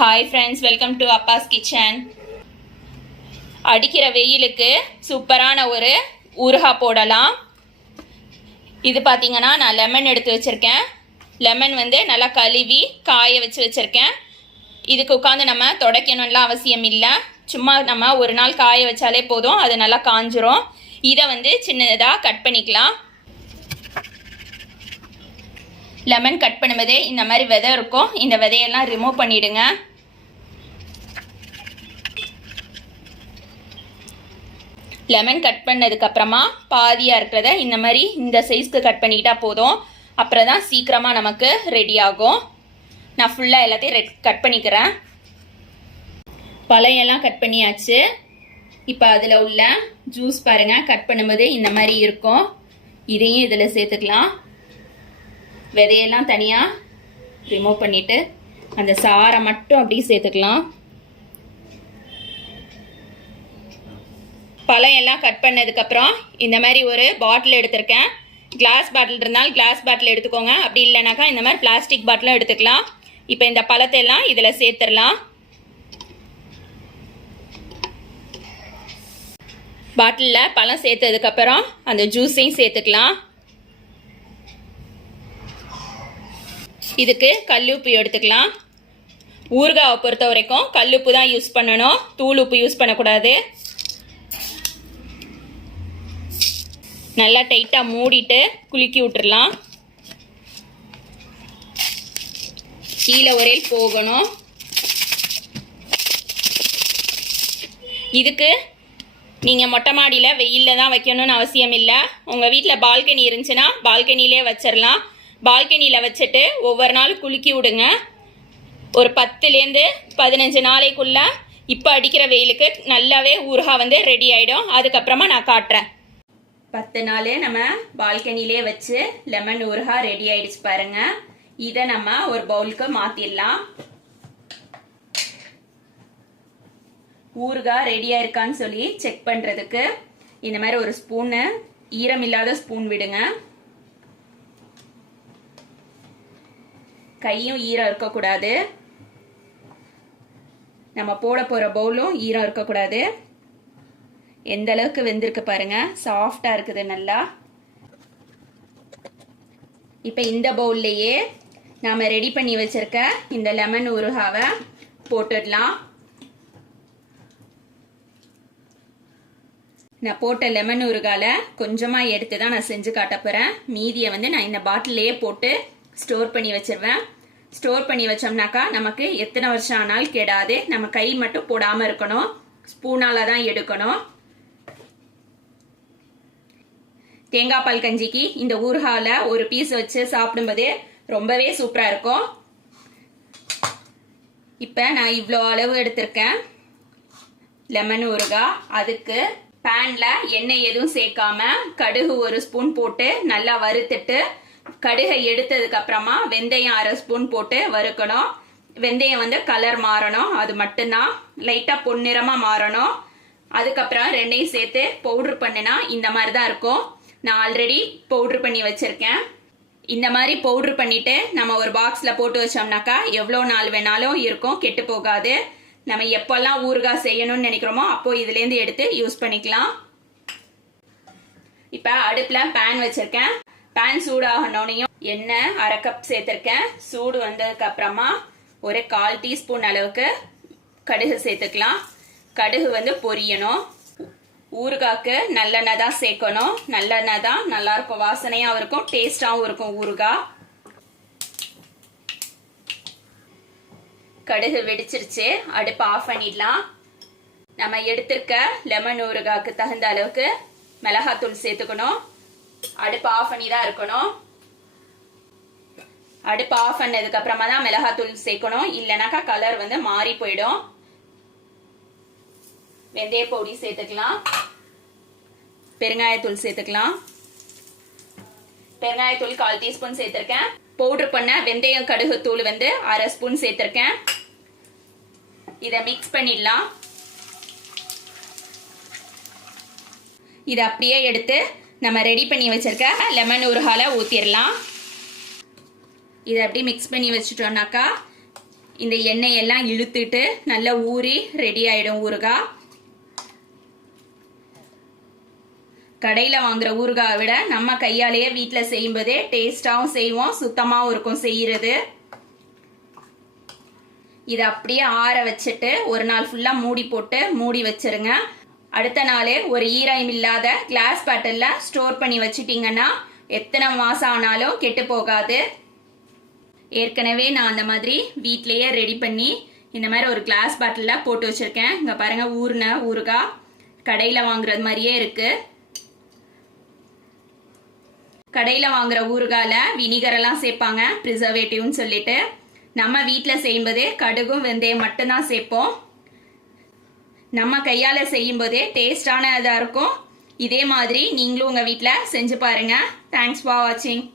Hi friends welcome to Abbas kitchen அடிக்கிற வெயிலுக்கு சூப்பரான ஒரு ஊறுகாய் போடலாம். இது பார்த்தீங்கன்னா நான் லெமன் எடுத்து வச்சுருக்கேன். லெமன் வந்து நல்லா கழுவி காய வச்சு வச்சுருக்கேன். இதுக்கு உட்காந்து நம்ம தொடக்கணும்லாம் அவசியம் இல்லை. சும்மா நம்ம ஒரு நாள் காய வச்சாலே போதும் அது நல்லா காஞ்சிரும். இதை வந்து சின்னதாக கட் பண்ணிக்கலாம். லெமன் கட் பண்ணும்போதே இந்த மாதிரி விதை இருக்கும். இந்த விதையெல்லாம் ரிமூவ் பண்ணிவிடுங்க லெமன் கட் பண்ணதுக்கு அப்புறமா பாதியாக இருக்கிறத இந்த மாதிரி இந்த சைஸ்க்கு கட் பண்ணிக்கிட்டா போதும். அப்புறம் தான் சீக்கிரமாக நமக்கு ரெடி ஆகும். நான் ஃபுல்லாக எல்லாத்தையும் ரெட் கட் பண்ணிக்கிறேன். பழையெல்லாம் கட் பண்ணியாச்சு. இப்போ அதில் உள்ள ஜூஸ் பாருங்கள் கட் பண்ணும்போது இந்த மாதிரி இருக்கும். இதையும் இதில் சேர்த்துக்கலாம். விதையெல்லாம் தனியாக ரிமூவ் பண்ணிவிட்டு அந்த சாரை மட்டும் அப்படியே சேர்த்துக்கலாம். பழம் எல்லாம் கட் பண்ணதுக்கப்புறம் இந்த மாதிரி ஒரு பாட்டில் எடுத்திருக்கேன். கிளாஸ் பாட்டில் இருந்தால் கிளாஸ் பாட்டில் எடுத்துக்கோங்க. அப்படி இல்லைனாக்கா இந்த மாதிரி பிளாஸ்டிக் பாட்டிலும் எடுத்துக்கலாம். இப்போ இந்த பழத்தை எல்லாம் இதில் சேர்த்துடலாம். பாட்டிலில் பழம் சேர்த்ததுக்கப்புறம் அந்த ஜூஸையும் சேர்த்துக்கலாம். இதுக்கு கல்லுப்பு எடுத்துக்கலாம். ஊறுகாவை பொறுத்த வரைக்கும் கல்லுப்பு தான் யூஸ் பண்ணணும். தூள் உப்பு யூஸ் பண்ணக்கூடாது. நல்லா டைட்டாக மூடிட்டு குலுக்கி விட்டுறலாம். கீழே ஒரே போகணும். இதுக்கு நீங்கள் மொட்டை மாடியில் வெயிலில் தான் வைக்கணும்னு அவசியம் இல்லை. உங்கள் வீட்டில் பால்கனி இருந்துச்சுன்னா பால்கனிலே வச்சிடலாம் பால்கனியில் வச்சுட்டு ஒவ்வொரு நாள் குலுக்கி விடுங்க. ஒரு பத்துலேருந்து பதினஞ்சு நாளைக்குள்ளே இப்போ அடிக்கிற வெயிலுக்கு நல்லாவே ஊறுகாய் வந்து ரெடி ஆகிடும் அதுக்கப்புறமா நான் காட்டுறேன். பத்து நாள் நம்ம பால்கனிலே வச்சு லெமன் ஊறுகாய் ரெடி ஆயிடுச்சு பாருங்க. இதை நம்ம ஒரு பவுலுக்கு மாற்றிடலாம் ஊறுகாய் ரெடியாக இருக்கான்னு சொல்லி செக் பண்ணுறதுக்கு இந்த மாதிரி ஒரு ஸ்பூனு ஈரம் இல்லாத ஸ்பூன் விடுங்க. கையும் ஈரம் இருக்கக்கூடாது. நம்ம போட போகிற பவுலும் ஈரம் இருக்கக்கூடாது. எந்த அளவுக்கு வெந்திருக்கு பாருங்க. சாஃப்டாக இருக்குது நல்லா. இப்போ இந்த பவுல்லையே நாம் ரெடி பண்ணி வச்சிருக்க இந்த லெமன் ஊறுகாவை போட்டுடலாம். நான் போட்ட லெமன் ஊறுகால கொஞ்சமாக எடுத்து தான் நான் செஞ்சு காட்ட போகிறேன் மீதியை வந்து நான் இந்த பாட்டிலேயே போட்டு ஸ்டோர் பண்ணி வச்சிருவேன். ஸ்டோர் பண்ணி வச்சோம்னாக்கா நமக்கு எத்தனை வருஷம் ஆனாலும் கெடாது. நம்ம கை மட்டும் போடாமல் இருக்கணும். ஸ்பூனால தான் எடுக்கணும். தேங்காய் பால் கஞ்சிக்கு இந்த ஊறுகால ஒரு பீஸ் வச்சு சாப்பிடும்போது ரொம்பவே சூப்பராக இருக்கும். இப்போ நான் இவ்வளோ அளவு எடுத்திருக்கேன். லெமன் ஊறுகாய் அதுக்கு பேனில் எண்ணெய் எதுவும் சேர்க்காம கடுகு ஒரு ஸ்பூன் போட்டு நல்லா வறுத்துட்டு கடுகை எடுத்ததுக்கு அப்புறமா வெந்தயம் அரை ஸ்பூன் போட்டு வறுக்கணும். வெந்தயம் வந்து கலர் மாறணும். அது மட்டும்தான். லைட்டாக பொன்னிறமாக மாறணும். அதுக்கப்புறம் ரெண்டையும் சேர்த்து பவுட்ரு பண்ணினா இந்த மாதிரி தான் இருக்கும். நான் ஆல்ரெடி பவுட்ரு பண்ணி வச்சுருக்கேன். இந்த மாதிரி பவுட்ரு பண்ணிட்டு நம்ம ஒரு பாக்ஸில் போட்டு வச்சோம்னாக்கா எவ்வளோ நாள் வேணாலும் இருக்கும் கெட்டு போகாது. நம்ம எப்போல்லாம் ஊறுகாய் செய்யணும்னு நினைக்கிறோமோ அப்போ இதுலேருந்து எடுத்து யூஸ் பண்ணிக்கலாம். இப்போ அடுப்பில் பேன் வச்சுருக்கேன். பேன் சூடாகணுனையும் எண்ணெய் அரை கப் சேர்த்துருக்கேன். சூடு வந்ததுக்கு அப்புறமா ஒரு கால் டீஸ்பூன் அளவுக்கு கடுகு சேர்த்துக்கலாம். கடுகு வந்து பொரியணும். ஊறுகாய்க்கு நல்லெண்ணெய் தான் சேர்க்கணும். நல்லெண்ணெய் தான் நல்லா இருக்கும் வாசனையாகவும் இருக்கும் டேஸ்டாகவும் இருக்கும் ஊறுகாய். கடுகு வெடிச்சிருச்சு. அடுப்பு ஆஃப் பண்ணிடலாம். நம்ம எடுத்திருக்க லெமன் ஊறுகாய்க்கு தகுந்த அளவுக்கு மிளகாத்தூள் சேர்த்துக்கணும். அடுப்பு ஆஃப் பண்ணி தான் இருக்கணும். அடுப்பு ஆஃப் பண்ணதுக்கு அப்புறமா தான் மிளகாத்தூள் சேர்க்கணும். இல்லைனாக்கா கலர் வந்து மாறி போயிடும். வெந்தய பொடி சேர்த்துக்கலாம். பெருங்காயத்தூள் சேர்த்துக்கலாம். பெருங்காயத்தூள் கால் டீஸ்பூன் சேர்த்துருக்கேன். பவுடர் பண்ண வெந்தயம் கடுகு தூள் வந்து அரை ஸ்பூன் சேர்த்துருக்கேன். இதை மிக்ஸ் பண்ணிடலாம். இதை அப்படியே எடுத்து நம்ம ரெடி பண்ணி வச்சிருக்க லெமன் ஊறுகால ஊற்றிடலாம் இதை அப்படி மிக்ஸ் பண்ணி வச்சுட்டோம்னாக்கா இந்த எண்ணெய் எல்லாம் இழுத்துட்டு நல்லா ஊறி ரெடி ஆயிடும் ஊறுகாய். கடையில் வாங்குற ஊறுகாய் விட நம்ம கையாலேயே வீட்டில் செய்யும்போதே டேஸ்டாகவும் செய்வோம் சுத்தமாகவும் இருக்கும் செய்கிறது இதை அப்படியே ஆற வச்சுட்டு ஒரு நாள் ஃபுல்லாக மூடி போட்டு மூடி வச்சிருங்க. அடுத்த நாள் ஒரு ஈரம் இல்லாத கிளாஸ் பாட்டிலில் ஸ்டோர் பண்ணி வச்சுட்டிங்கன்னா எத்தனை மாதம் ஆனாலும் கெட்டு போகாது. ஏற்கனவே நான் அந்த மாதிரி வீட்லேயே ரெடி பண்ணி இந்த மாதிரி ஒரு கிளாஸ் பாட்டிலில் போட்டு வச்சுருக்கேன். இங்கே பாருங்கள் ஊர்ன ஊறுகாய் கடையில் வாங்குறது மாதிரியே இருக்குது கடையில் வாங்குற ஊறுகாயில் வினிகரெல்லாம் சேர்ப்பாங்க ப்ரிசர்வேட்டிவ்னு சொல்லிட்டு. நம்ம வீட்டில் செய்யும்போதே கடுகும் வெந்தயம் மட்டும்தான் சேர்ப்போம் நம்ம கையால் செய்யும்போதே டேஸ்டான இதாக இருக்கும். இதே மாதிரி நீங்களும் உங்கள் வீட்டில் செஞ்சு பாருங்கள் தேங்க்ஸ் ஃபார் வாட்சிங்